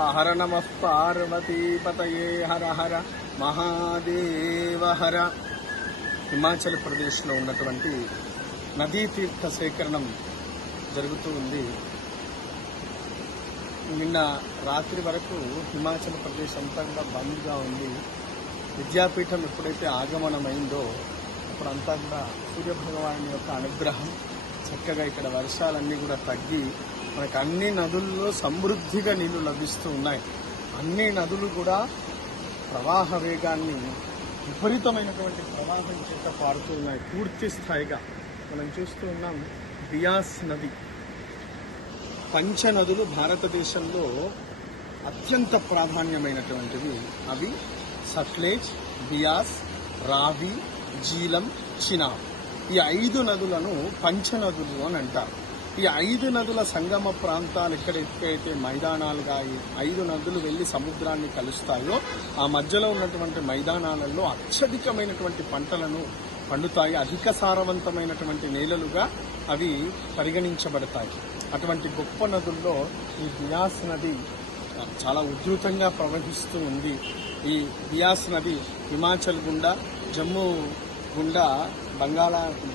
హర నమ పార్వతీపతయే హర హర మహాదేవ హర. హిమాచల్ ప్రదేశ్లో ఉన్నటువంటి నదీ తీర్థ సేకరణం జరుగుతూ ఉంది. నిన్న రాత్రి వరకు హిమాచల్ ప్రదేశ్ అంతా కూడా బంద్గా ఉంది. విద్యాపీఠం ఎప్పుడైతే ఆగమనమైందో అప్పుడంతా కూడా సూర్యభగవాను యొక్క అనుగ్రహం చక్కగా ఇక్కడ వర్షాలన్నీ కూడా తగ్గి మనకు అన్ని నదుల్లో సమృద్ధిగా నీళ్ళు లభిస్తూ ఉన్నాయి. అన్ని నదులు కూడా ప్రవాహ వేగాన్ని విపరీతమైనటువంటి ప్రవాహం చేత పారుతూ ఉన్నాయి. పూర్తి స్థాయిగా మనం చూస్తూ ఉన్నాం బియాస్ నది. పంచ నదులు భారతదేశంలో అత్యంత ప్రాధాన్యమైనటువంటివి. అవి సట్లేజ్ బియాస్ రావి జీలం చినాబ్ ఈ ఐదు నదులను పంచనదులు అని అంటారు. ఈ ఐదు నదుల సంగమ ప్రాంతాలు ఎక్కడెక్కడైతే మైదానాలుగా ఐదు నదులు వెళ్ళి సముద్రాన్ని కలుస్తాయో ఆ మధ్యలో ఉన్నటువంటి మైదానాలలో అత్యధికమైనటువంటి పంటలను పండుతాయి. అధిక సారవంతమైనటువంటి నేలలుగా అవి పరిగణించబడతాయి. అటువంటి గొప్ప నదుల్లో ఈ బియాస్ నది చాలా ఉధృతంగా ప్రవహిస్తూ ఉంది. ఈ బియాస్ నది హిమాచల్ గుండా జమ్మూ గుండా బంగాళా